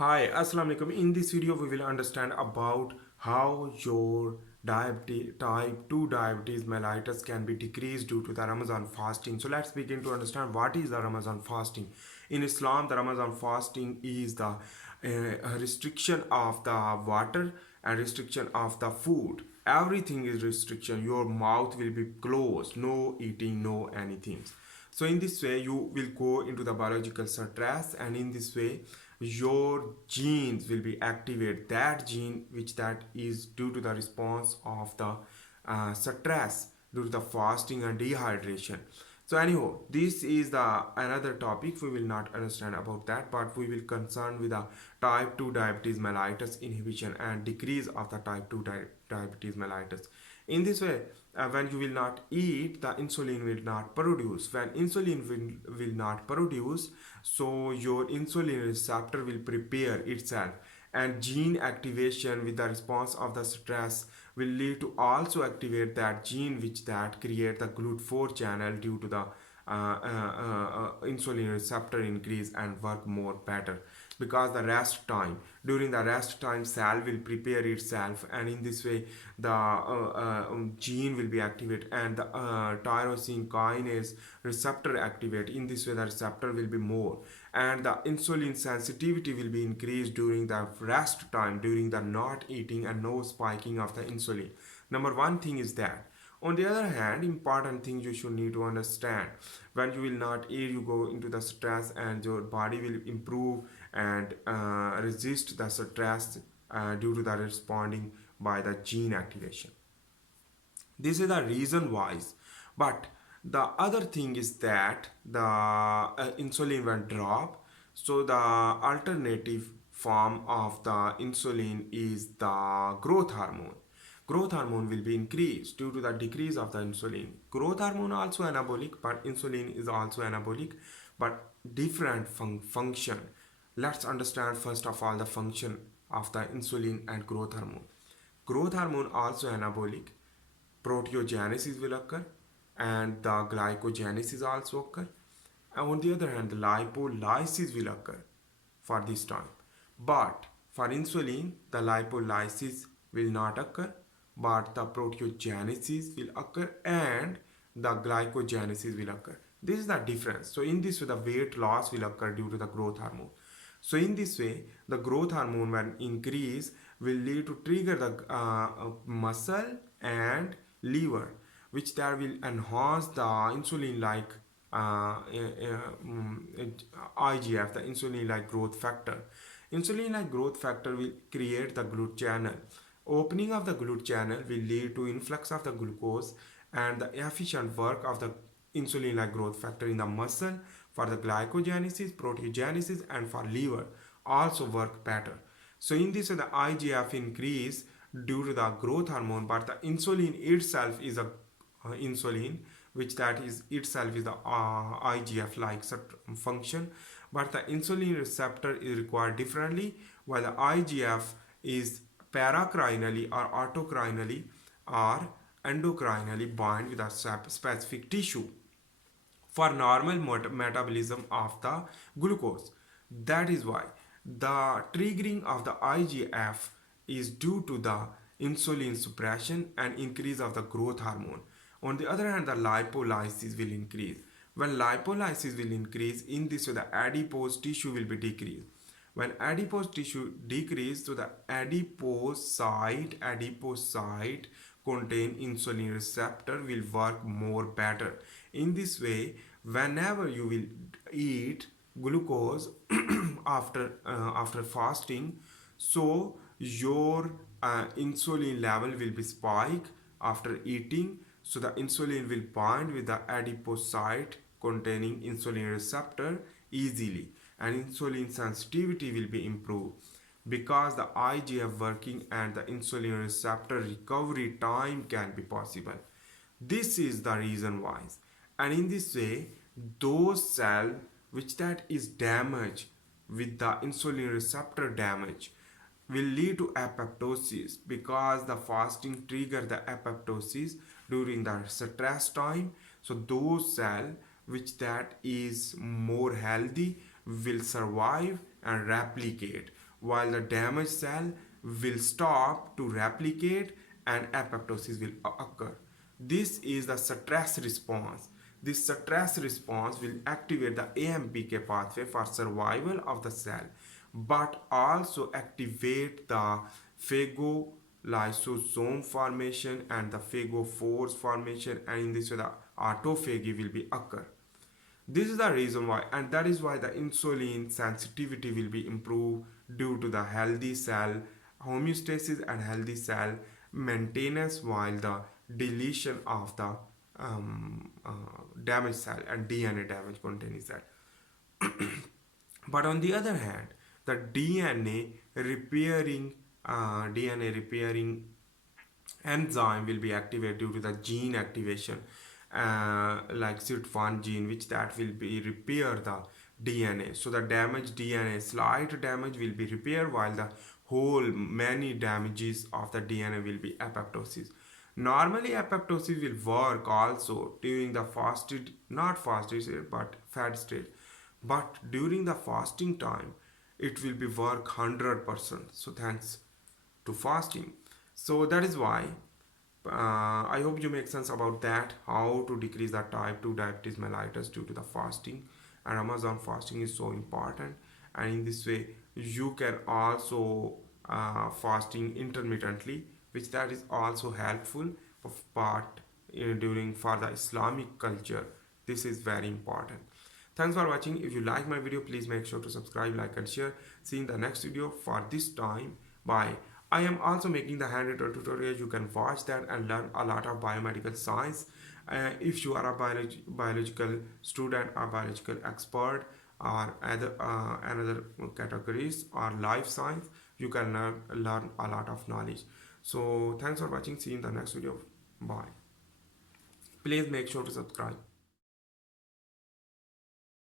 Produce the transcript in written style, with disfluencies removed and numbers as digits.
Hi, Assalamu alaikum. In this video, we will understand about how your diabetes, type 2 diabetes mellitus can be decreased due to the Ramazan fasting. So let's begin to understand what is the Ramazan fasting. In Islam, the Ramazan fasting is the restriction of the water and restriction of the food. Everything is restriction. Your mouth will be closed, no eating, no anything. So in this way you will go into the biological stress, and in this way your genes will be activated, that gene which that is due to the response of the stress due to the fasting and dehydration. So anyhow, this is the another topic. We will not understand about that, but we will concern with the type 2 diabetes mellitus inhibition and decrease of the type 2 diabetes mellitus. In this way, when you will not eat, the insulin will not produce. When insulin will not produce, so your insulin receptor will prepare itself, and gene activation with the response of the stress will lead to also activate that gene which that create the GLUT4 channel due to the insulin receptor increase and work more better, because the rest time, during the rest time cell will prepare itself, and in this way the gene will be activated, and the tyrosine kinase receptor activate. In this way the receptor will be more, and the insulin sensitivity will be increased during the rest time, during the not eating and no spiking of the insulin. Number one thing is that. On the other hand, important thing you should need to understand, when you will not eat, you go into the stress and your body will improve and resist the stress due to the responding by the gene activation. This is the reason why. But the other thing is that the insulin will drop. So the alternative form of the insulin is the growth hormone. Growth hormone will be increased due to the decrease of the insulin. Growth hormone also anabolic, but insulin is also anabolic, but different function. Let's understand first of all the function of the insulin and growth hormone. Growth hormone also anabolic, proteogenesis will occur, and the glycogenesis also occur. And on the other hand, the lipolysis will occur for this time. But for insulin, the lipolysis will not occur, but the proteogenesis will occur and the glycogenesis will occur. This is the difference. So in this way, the weight loss will occur due to the growth hormone. So in this way, the growth hormone when increase will lead to trigger the muscle and liver, which that will enhance the insulin like IGF, the insulin like growth factor. Insulin like growth factor will create the GLUT channel. Opening of the GLUT channel will lead to influx of the glucose and the efficient work of the insulin like growth factor in the muscle for the glycogenesis, proteogenesis, and for liver also work better. So in this way, the IGF increase due to the growth hormone, but the insulin itself is a insulin which that is itself is the IGF like function, but the insulin receptor is required differently, while the IGF is paracrinally or autocrinally or endocrinally bind with a specific tissue for normal metabolism of the glucose. That is why the triggering of the IGF is due to the insulin suppression and increase of the growth hormone. On the other hand, the lipolysis will increase. When lipolysis will increase, in this way the adipose tissue will be decreased. When adipose tissue decrease, so the adipocyte contain insulin receptor will work more better. In this way, whenever you will eat glucose after fasting, so your insulin level will be spike after eating, so the insulin will bind with the adipocyte containing insulin receptor easily, and insulin sensitivity will be improved because the IGF working and the insulin receptor recovery time can be possible. This is the reason why. And in this way, those cell which that is damaged with the insulin receptor damage will lead to apoptosis, because the fasting trigger the apoptosis during the stress time. So those cell which that is more healthy will survive and replicate, while the damaged cell will stop to replicate and apoptosis will occur. This is the stress response. This stress response will activate the AMPK pathway for survival of the cell, but also activate the phagolysosome formation and the phagophores formation, and in this way the autophagy will be occur. This is the reason why, and that is why the insulin sensitivity will be improved due to the healthy cell homeostasis and healthy cell maintenance, while the deletion of the damaged cell and DNA damage containing cell. But on the other hand, the DNA repairing enzyme will be activated due to the gene activation, like SIT1 gene, which that will be repair the DNA. So the damaged DNA, slight damage will be repaired, while the whole many damages of the DNA will be apoptosis. Normally apoptosis will work also during the fasted, not fasted state but fat state, but during the fasting time it will be work 100%. So thanks to fasting. So that is why I hope you make sense about that, how to decrease the type 2 diabetes mellitus due to the fasting. And Ramazan fasting is so important, and in this way you can also fasting intermittently, which that is also helpful of part during for the Islamic culture. This is very important. Thanks for watching. If you like my video, please make sure to subscribe, like and share. See you in the next video. For this time, bye. I am also making the handwritten tutorial. You can watch that and learn a lot of biomedical science. If you are a biological student or biological expert or other another categories or life science, you can learn a lot of knowledge. So thanks for watching. See you in the next video. Bye. Please make sure to subscribe.